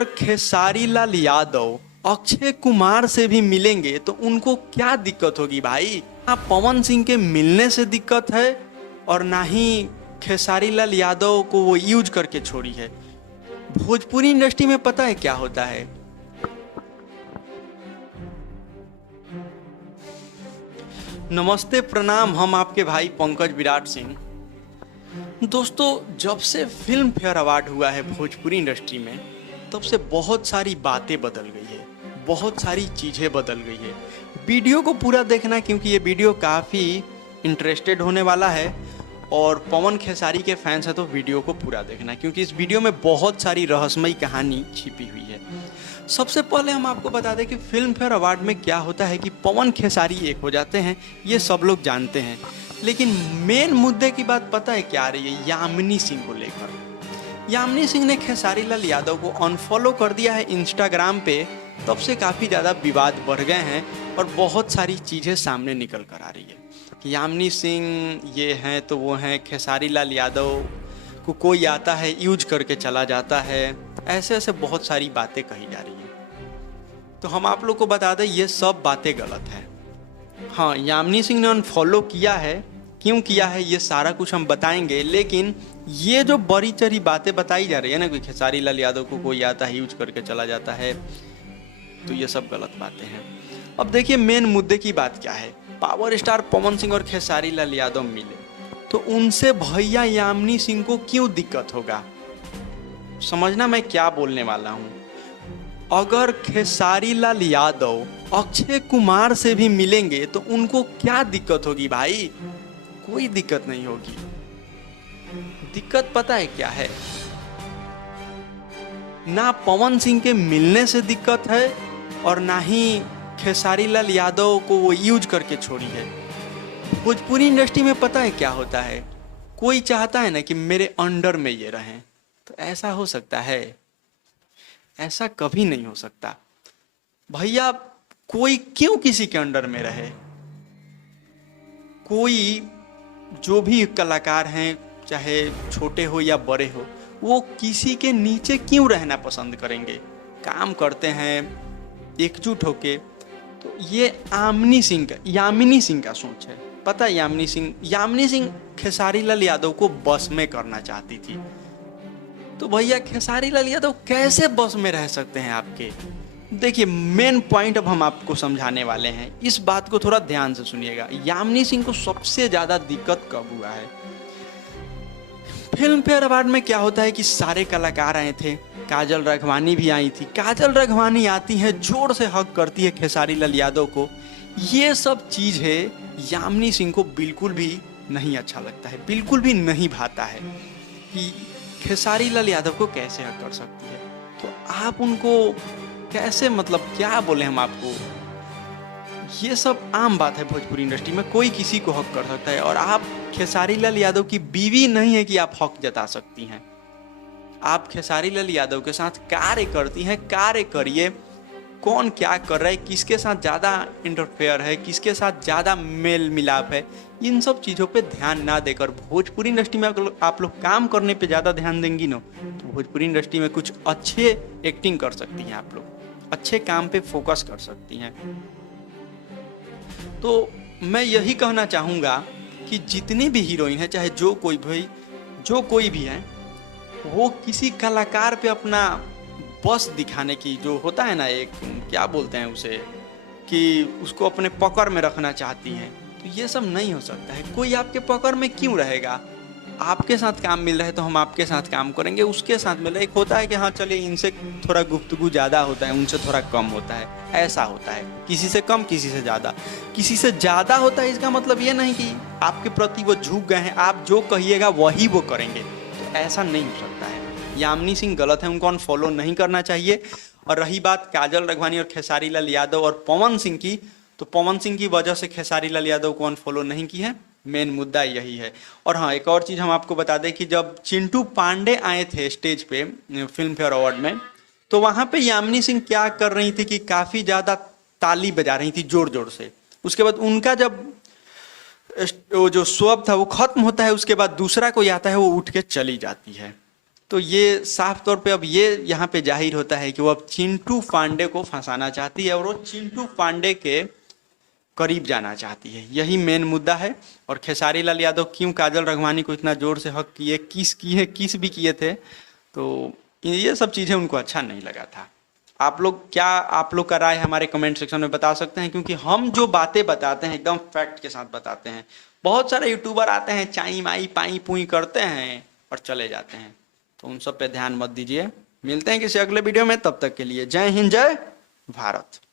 अगर खेसारी लाल यादव अक्षय कुमार से भी मिलेंगे तो उनको क्या दिक्कत होगी भाई। ना पवन सिंह के मिलने से दिक्कत है और ना ही खेसारी लाल यादव को वो यूज करके छोड़ी है। भोजपुरी इंडस्ट्री में पता है क्या होता है, नमस्ते प्रणाम, हम आपके भाई पंकज विराट सिंह। दोस्तों, जब से फिल्म फेयर अवार्ड हुआ है भोजपुरी इंडस्ट्री में, तब से बहुत सारी बातें बदल गई है, बहुत सारी चीज़ें बदल गई है। वीडियो को पूरा देखना क्योंकि ये वीडियो काफ़ी इंटरेस्टेड होने वाला है और पवन खेसारी के फैंस हैं तो वीडियो को पूरा देखना क्योंकि इस वीडियो में बहुत सारी रहस्यमयी कहानी छिपी हुई है। सबसे पहले हम आपको बता दें कि फिल्म फेयर अवार्ड में क्या होता है कि पवन खेसारी एक हो जाते हैं, ये सब लोग जानते हैं, लेकिन मेन मुद्दे की बात पता है क्या आ रही है, यामिनी सिंह को लेकर। यामिनी सिंह ने खेसारी लाल यादव को अनफॉलो कर दिया है इंस्टाग्राम पे, तब से काफ़ी ज़्यादा विवाद बढ़ गए हैं और बहुत सारी चीज़ें सामने निकल कर आ रही है कि यामिनी सिंह ये हैं तो वो हैं, खेसारी लाल यादव को कोई आता है यूज करके चला जाता है, ऐसे ऐसे बहुत सारी बातें कही जा रही हैं। तो हम आप लोग को बता दें ये सब बातें गलत है। हाँ, यामिनी सिंह ने अनफॉलो किया है, क्यों किया है ये सारा कुछ हम बताएंगे, लेकिन ये जो बड़ी चढ़ी बातें बताई जा रही है ना कि खेसारी लाल यादव को कोई आता है यूज करके चला जाता है, तो ये सब गलत बातें हैं। अब देखिए मेन मुद्दे की बात क्या है। पावर स्टार पवन सिंह और खेसारी लाल यादव मिले तो उनसे भैया यामिनी सिंह को क्यों दिक्कत होगा, समझना मैं क्या बोलने वाला हूँ। अगर खेसारी लाल यादव अक्षय कुमार से भी मिलेंगे तो उनको क्या दिक्कत होगी भाई, कोई दिक्कत नहीं होगी। दिक्कत पता है क्या है, ना पवन सिंह के मिलने से दिक्कत है और ना ही खेसारी लाल यादव को वो यूज करके छोड़ी है। भोजपुरी इंडस्ट्री में पता है क्या होता है, कोई चाहता है ना कि मेरे अंडर में ये रहें, तो ऐसा हो सकता है, ऐसा कभी नहीं हो सकता भैया। कोई क्यों किसी के अंडर में रहे, कोई जो भी कलाकार हैं चाहे छोटे हो या बड़े हो, वो किसी के नीचे क्यों रहना पसंद करेंगे, काम करते हैं एकजुट होके। तो ये यामिनी सिंह का सोच है। पता है यामिनी सिंह खेसारी लाल यादव को बस में करना चाहती थी, तो भैया खेसारी लाल यादव कैसे बस में रह सकते हैं आपके। देखिए मेन पॉइंट अब हम आपको समझाने वाले हैं, इस बात को थोड़ा ध्यान से सुनिएगा। यामिनी सिंह को सबसे ज्यादा दिक्कत कब हुआ है, फिल्म फेयर अवार्ड में क्या होता है कि सारे कलाकार आए थे, काजल राघवानी भी आई थी। काजल राघवानी आती है, जोर से हक करती है खेसारी लाल यादव को। ये सब चीज़ है यामिनी सिंह को बिल्कुल भी नहीं अच्छा लगता है, बिल्कुल भी नहीं भाता है कि खेसारी लाल यादव को कैसे हक कर सकती है। तो आप उनको कैसे, मतलब क्या बोले हम आपको, ये सब आम बात है भोजपुरी इंडस्ट्री में, कोई किसी को हक कर सकता है। और आप खेसारी लाल यादव की बीवी नहीं है कि आप हक जता सकती हैं। आप खेसारी लाल यादव के साथ कार्य करती हैं, कार्य करिए। कौन क्या कर रहा है, किसके साथ ज़्यादा इंटरफेयर है, किसके साथ ज़्यादा मेल मिलाप है, इन सब चीज़ों पे ध्यान ना देकर भोजपुरी इंडस्ट्री में आप लोग काम करने पे ज़्यादा ध्यान देंगी ना, तो भोजपुरी इंडस्ट्री में कुछ अच्छे एक्टिंग कर सकती हैं, आप लोग अच्छे काम पे फोकस कर सकती हैं। तो मैं यही कहना चाहूँगा कि जितनी भी हीरोइन है, चाहे जो कोई भी है, वो किसी कलाकार पे अपना बस दिखाने की, जो होता है ना एक क्या बोलते हैं उसे, कि उसको अपने पकड़ में रखना चाहती हैं, तो ये सब नहीं हो सकता है। कोई आपके पकड़ में क्यों रहेगा, आपके साथ काम मिल रहा है तो हम आपके साथ काम करेंगे, उसके साथ मिल रहा है। एक होता है कि हाँ चलिए इनसे थोड़ा गुफ्तगू ज़्यादा होता है, उनसे थोड़ा कम होता है, ऐसा होता है, किसी से कम किसी से ज़्यादा। किसी से ज़्यादा होता है इसका मतलब ये नहीं कि आपके प्रति वो झुक गए हैं, आप जो कहिएगा वही वो करेंगे, तो ऐसा नहीं हो सकता है। यामिनी सिंह गलत है, उनको अनफॉलो नहीं करना चाहिए। और रही बात काजल राघवानी और खेसारी लाल यादव और पवन सिंह की, तो पवन सिंह की वजह से खेसारी लाल यादव को अनफॉलो नहीं की है, मेन मुद्दा यही है। और हाँ, एक और चीज़ हम आपको बता दें कि जब चिंटू पांडे आए थे स्टेज पे फिल्म फेयर अवार्ड में, तो वहाँ पे यामिनी सिंह क्या कर रही थी कि काफ़ी ज़्यादा ताली बजा रही थी जोर जोर से। उसके बाद उनका जब वो जो शो था वो खत्म होता है, उसके बाद दूसरा कोई आता है, वो उठ के चली जाती है। तो ये साफ तौर पे अब ये यहाँ पे जाहिर होता है कि वो अब चिंटू पांडे को फंसाना चाहती है और वो चिंटू पांडे के करीब जाना चाहती है। यही मेन मुद्दा है। और खेसारी लाल यादव क्यों काजल राघवानी को इतना जोर से हक किए, किस भी किए थे, तो ये सब चीज़ें उनको अच्छा नहीं लगा था। आप लोग का राय हमारे कमेंट सेक्शन में बता सकते हैं, क्योंकि हम जो बातें बताते हैं एकदम फैक्ट के साथ बताते हैं। बहुत सारे यूट्यूबर आते हैं, चाई माई पाई पुई करते हैं और चले जाते हैं, तो उन सब पे ध्यान मत दीजिए। मिलते हैं किसी अगले वीडियो में, तब तक के लिए जय हिंद जय भारत।